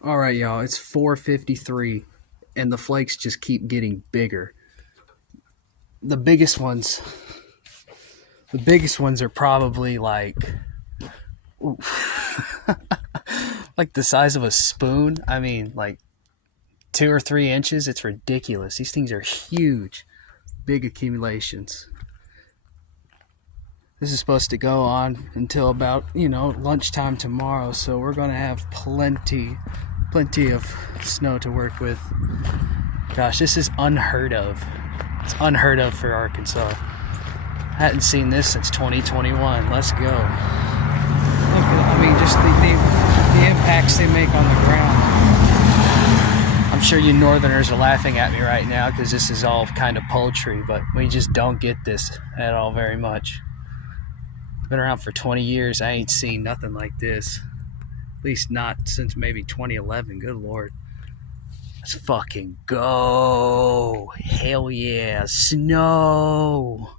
All right, y'all. It's 4:53, and the flakes just keep getting bigger. The biggest ones, the biggest ones are probably like the size of a spoon. I mean, like 2 or 3 inches. It's ridiculous. These things are huge, big accumulations. This is supposed to go on until about lunchtime tomorrow, so we're gonna have plenty of snow to work with. Gosh, this is unheard of. It's unheard of for Arkansas. I hadn't seen this since 2021. Let's go. Look at, I mean, just the impacts they make on the ground. I'm sure you northerners are laughing at me right now because this is all kind of poultry, but we just don't get this at all very much. Been around for 20 years. I ain't seen nothing like this. At least not since maybe 2011. Good Lord. Let's fucking go. Hell yeah. Snow.